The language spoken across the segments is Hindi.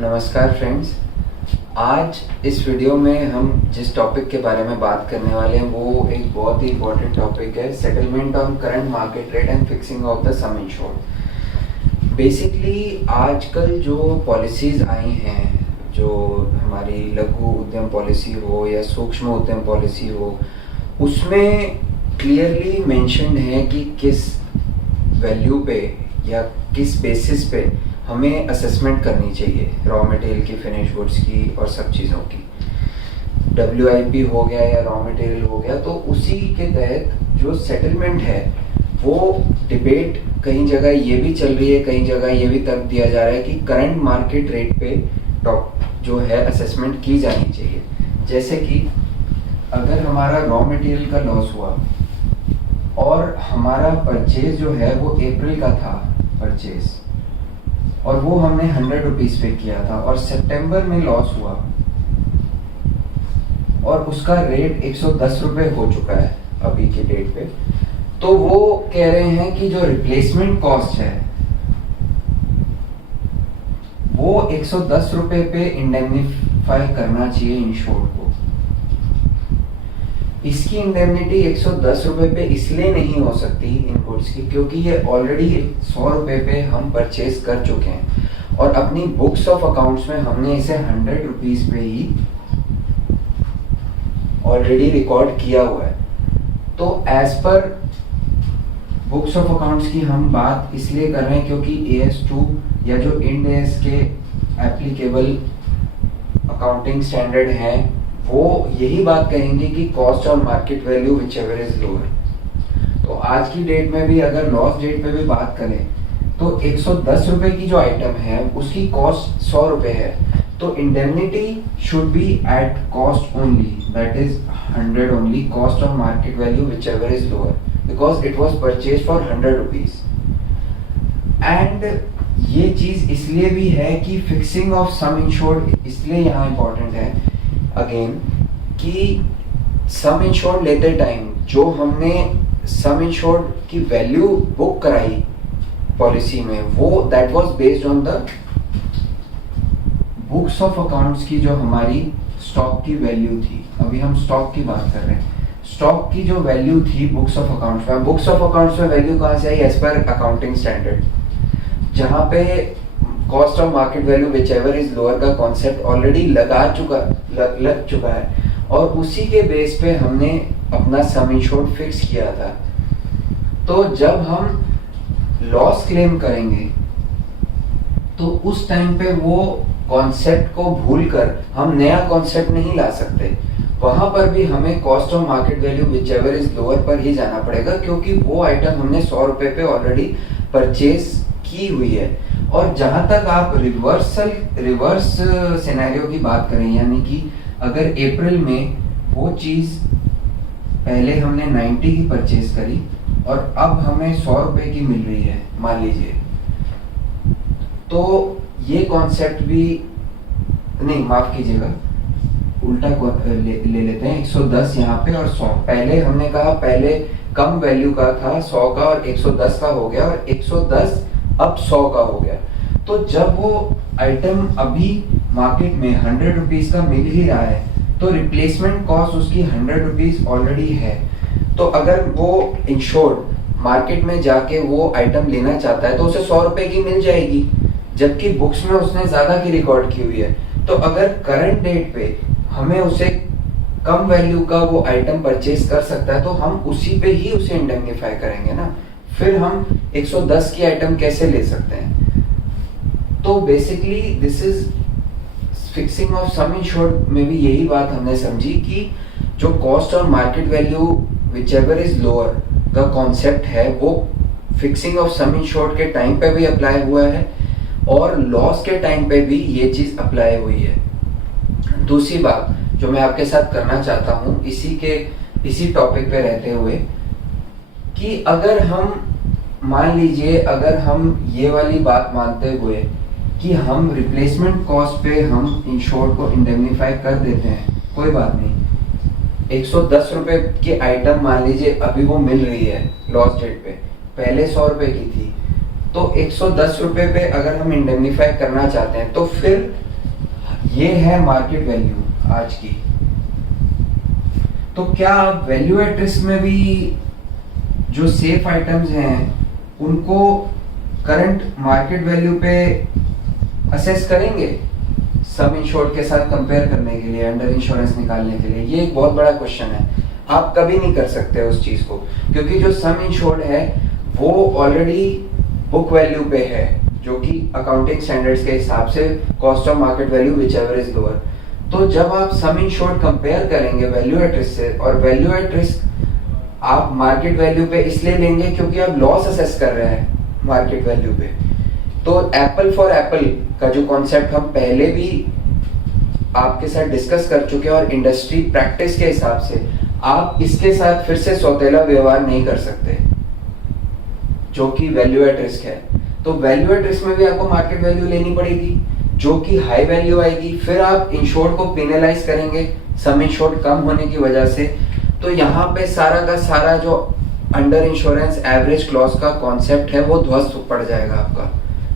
नमस्कार फ्रेंड्स। आज इस वीडियो में हम जिस टॉपिक के बारे में बात करने वाले हैं वो एक बहुत ही इम्पोर्टेंट टॉपिक है, settlement on current market rate and fixing of the some insured. Basically आजकल जो पॉलिसीज़ आई हैं, जो हमारी लघु उद्यम पॉलिसी हो या सूक्ष्म उद्यम पॉलिसी हो, उसमें क्लियरली मेंशन्ड है कि किस वैल्यू पे या किस बेसिस पे हमें असेसमेंट करनी चाहिए रॉ मटेरियल की, फिनिश गुड्स की और सब चीज़ों की। WIP हो गया या रॉ मटेरियल हो गया, तो उसी के तहत जो सेटलमेंट है वो डिबेट कई जगह ये भी चल रही है, कई जगह ये भी तर्क दिया जा रहा है कि करंट मार्केट रेट पे टॉप जो है असेसमेंट की जानी चाहिए। जैसे कि अगर हमारा रॉ मटेरियल का लॉस हुआ और हमारा परचेज जो है वो अप्रैल का था परचेज, और वो हमने 100 रुपीज़ पे किया था, और सितंबर में लॉस हुआ और उसका रेट 110 रुपये हो चुका है अभी की डेट पे, तो वो कह रहे हैं कि जो रिप्लेसमेंट कॉस्ट है वो 110 रुपये पे इंडेमनिफाई करना चाहिए इंश्योर्ड को। इसकी इंडेमनिटी 110 रुपये पे इसलिए नहीं हो सकती इन गुड्स की, क्योंकि ये ऑलरेडी 100 रुपये पे हम परचेज कर चुके हैं और अपनी बुक्स ऑफ अकाउंट्स में हमने इसे 100 रुपीज़ पे ही ऑलरेडी रिकॉर्ड किया हुआ है। तो as per books of accounts की हम बात इसलिए कर रहे हैं क्योंकि AS2 या जो इंड AS के एप्लीकेबल अकाउंटिंग स्टैंडर्ड हैं वो यही बात कहेंगे कि कॉस्ट और market value whichever is lower. तो आज की डेट में भी अगर लॉस डेट पे भी बात करें तो 110 रुपए की जो आइटम है उसकी कॉस्ट 100 रुपए है, तो indemnity should be at cost only, that is 100 only, cost और market value whichever is lower, because it was purchase for 100 rupees. And ये चीज इसलिए भी है कि फिक्सिंग ऑफ सम इंश्योर्ड इसलिए यहाँ इंपॉर्टेंट है अगेन कि सम इंश्योर्ड लेते टाइम जो हमने सम इंश्योर्ड की वैल्यू बुक कराई पॉलिसी में वो that was based on the books of accounts की जो हमारी स्टॉक की वैल्यू थी। अभी हम स्टॉक की बात कर रहे हैं। स्टॉक की जो वैल्यू थी बुक्स ऑफ अकाउंट्स में, बुक्स ऑफ अकाउंट्स में वैल्यू कहाँ से आई? एज पर अकाउंटिंग स्टैंडर्ड, जहाँ पे cost of market value whichever is lower का कॉन्सेप्ट ऑलरेडी लग चुका है, और उसी के बेस पे हमने अपना सम इंश्योर्ड फिक्स किया था। तो जब हम लॉस क्लेम करेंगे तो उस टाइम पे वो कॉन्सेप्ट को भूलकर हम नया कॉन्सेप्ट नहीं ला सकते। वहां पर भी हमें cost of market value whichever is lower पर ही जाना पड़ेगा, क्योंकि वो आइटम हमने 100 रुपए पे ऑलरेडी परचेज की हुई है। और जहां तक आप रिवर्स सिनेरियो की बात करें, यानी कि अगर अप्रैल में वो चीज पहले हमने 90 की परचेज करी और अब हमें 100 रुपए की मिल रही है मान लीजिए, तो ये कॉन्सेप्ट भी नहीं, माफ कीजिएगा, उल्टा ले लेते हैं। 110 यहाँ पे और 100, पहले हमने कहा पहले कम वैल्यू का था 100 का और 110 का हो गया, और 110 अब 100 का हो गया। तो जब वो आइटम अभी मार्केट में 100 रुपीज का मिल ही रहा है तो रिप्लेसमेंट कॉस्ट उसकी 100 रुपीज ऑलरेडी है। तो अगर वो इंश्योर्ड मार्केट में जाके वो आइटम लेना चाहता है तो उसे 100 रुपए की मिल जाएगी, जबकि बुक्स में उसने ज्यादा की रिकॉर्ड की हुई है। तो अगर करंट डेट पे हमें उसे कम वैल्यू का वो आइटम परचेज कर सकता है तो हम उसी पे ही उसे इंडेमनिफाई करेंगे ना, फिर हम 110 की आइटम कैसे ले सकते हैं? तो basically this is fixing of some insured में भी यही बात हमने समझी कि जो कॉस्ट और market value whichever is lower का कॉन्सेप्ट है वो फिक्सिंग ऑफ सम इंश्योर्ड के टाइम पे भी अप्लाई हुआ है और लॉस के टाइम पे भी ये चीज अप्लाई हुई है। दूसरी बात जो मैं आपके साथ करना चाहता हूँ इसी टॉपिक पे रहते हुए, कि अगर हम मान लीजिए अगर हम ये वाली बात मानते हुए कि हम रिप्लेसमेंट कॉस्ट पे हम इंश्योर्ड को इंडेमनिफाई कर देते हैं, कोई बात नहीं, 110 रुपए की आइटम मान लीजिए अभी वो मिल रही है लॉस डेट पे, पहले 100 रुपए की थी, तो 110 रुपए पे अगर हम इंडेमनिफाई करना चाहते हैं तो फिर ये है मार्केट वैल्यू आज की। तो क्या आप वैल्यू एट रिस्क में भी जो सेफ आइटम्स हैं उनको करंट मार्केट वैल्यू पे असेस करेंगे सम इंश्योर्ड के साथ कंपेयर करने के लिए, अंडर इंश्योरेंस निकालने के लिए? ये एक बहुत बड़ा क्वेश्चन है। आप कभी नहीं कर सकते उस चीज को, क्योंकि जो सम इंश्योर्ड है वो ऑलरेडी बुक वैल्यू पे है, जो कि अकाउंटिंग स्टैंडर्ड्स के हिसाब से cost of market value whichever is lower. तो जब आप सम इंश्योर्ड कंपेयर करेंगे वैल्यू एट रिस्क से, और वैल्यू एट रिस्क आप मार्केट वैल्यू पे इसलिए लेंगे क्योंकि आप लॉस असेस कर रहे हैं मार्केट वैल्यू पे। तो एप्पल फॉर एप्पल का जो कॉन्सेप्ट हम पहले भी आपके साथ डिस्कस कर चुके हैं, और इंडस्ट्री प्रैक्टिस के हिसाब से आप इसके साथ फिर से सौतेला व्यवहार नहीं कर सकते, जो कि वैल्यू एट रिस्क है। तो वैल्यू एट रिस्क में भी आपको मार्केट वैल्यू लेनी पड़ेगी, जो कि हाई वैल्यू आएगी। फिर आप इंश्योर्ड को पेनलाइज करेंगे सम इंश्योर्ड कम होने की वजह से। तो यहाँ पे सारा का सारा जो अंडर इंश्योरेंस एवरेज क्लॉज का कॉन्सेप्ट है वो ध्वस्त पड़ जाएगा आपका,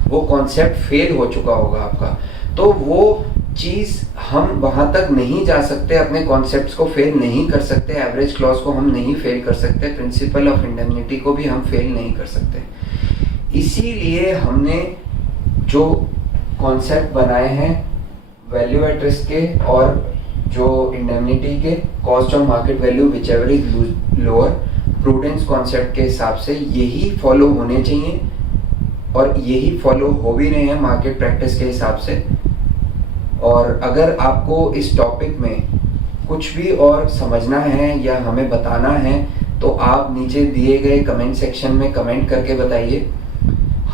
वो कॉन्सेप्ट फेल हो चुका होगा आपका। तो वो चीज हम वहां तक नहीं जा सकते, अपने कॉन्सेप्ट्स को फेल नहीं कर सकते, एवरेज क्लॉज को हम नहीं फेल कर सकते, प्रिंसिपल ऑफ इंडेमनिटी को भी हम फेल नहीं कर सकते। इसीलिए हमने जो कॉन्सेप्ट बनाए हैं वैल्यू एट रिस्क के और जो इंडेमनिटी के, cost of market value whichever is lower, prudence concept के हिसाब से यही फॉलो होने चाहिए, और यही फॉलो हो भी रहे हैं मार्केट प्रैक्टिस के हिसाब से। और अगर आपको इस टॉपिक में कुछ भी और समझना है या हमें बताना है तो आप नीचे दिए गए कमेंट सेक्शन में कमेंट करके बताइए,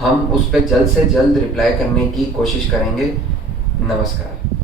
हम उस पर जल्द से जल्द रिप्लाई करने की कोशिश करेंगे। नमस्कार।